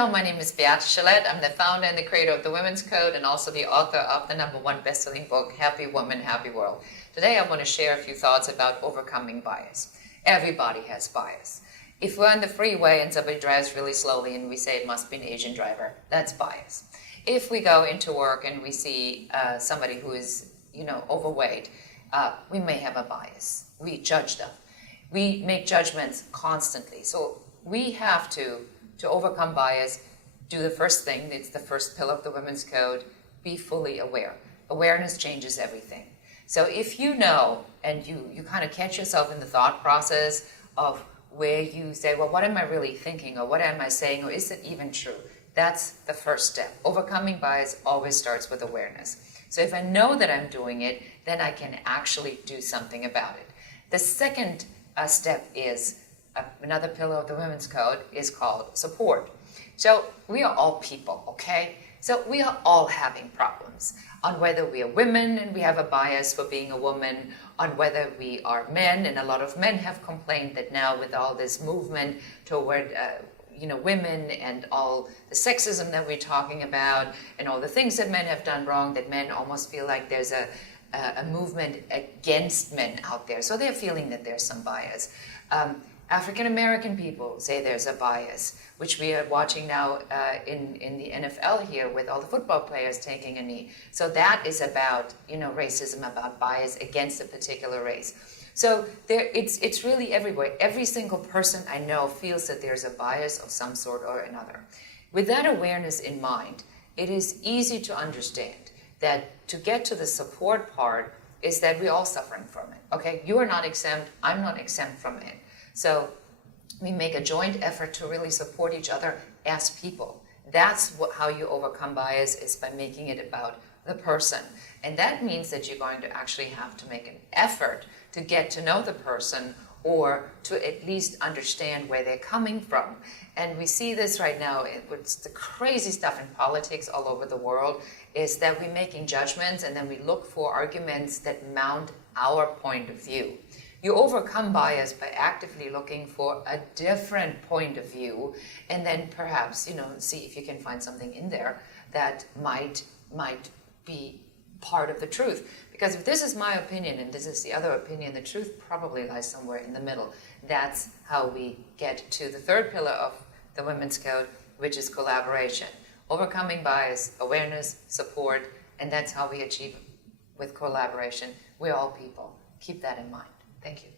Hello, my name is Beate Gillette. I'm the founder and the creator of the Women's Code and also the author of the #1 best-selling book, Happy Woman, Happy World. Today I want to share a few thoughts about overcoming bias. Everybody has bias. If we're on the freeway and somebody drives really slowly and we say it must be an Asian driver, that's bias. If we go into work and we see somebody who is, overweight, we may have a bias. We judge them. We make judgments constantly. So we have to overcome bias, do the first thing. It's the first pillar of the Women's Code. Be fully aware. Awareness changes everything. So if you know and you kind of catch yourself in the thought process of where you say, well, what am I really thinking, or what am I saying, or is it even true? That's the first step. Overcoming bias always starts with awareness. So if I know that I'm doing it, then I can actually do something about it. The second step is another pillar of the Women's Code is called support. So we are all people, okay? So we are all having problems on whether we are women and we have a bias for being a woman, on whether we are men, and a lot of men have complained that now with all this movement toward women and all the sexism that we're talking about and all the things that men have done wrong, that men almost feel like there's a movement against men out there. So they're feeling that there's some bias. African American people say there's a bias, which we are watching now in the NFL here with all the football players taking a knee. So that is about racism, about bias against a particular race. So it's really everywhere. Every single person I know feels that there's a bias of some sort or another. With that awareness in mind, it is easy to understand that to get to the support part is that we're all suffering from it. Okay, you are not exempt, I'm not exempt from it. So we make a joint effort to really support each other as people. That's how you overcome bias, is by making it about the person. And that means that you're going to actually have to make an effort to get to know the person, or to at least understand where they're coming from. And we see this right now with the crazy stuff in politics all over the world, is that we're making judgments and then we look for arguments that mount our point of view. You overcome bias by actively looking for a different point of view, and then perhaps, see if you can find something in there that might be part of the truth. Because if this is my opinion and this is the other opinion, the truth probably lies somewhere in the middle. That's how we get to the third pillar of the Women's Code, which is collaboration. Overcoming bias, awareness, support, and that's how we achieve with collaboration. We're all people. Keep that in mind. Thank you.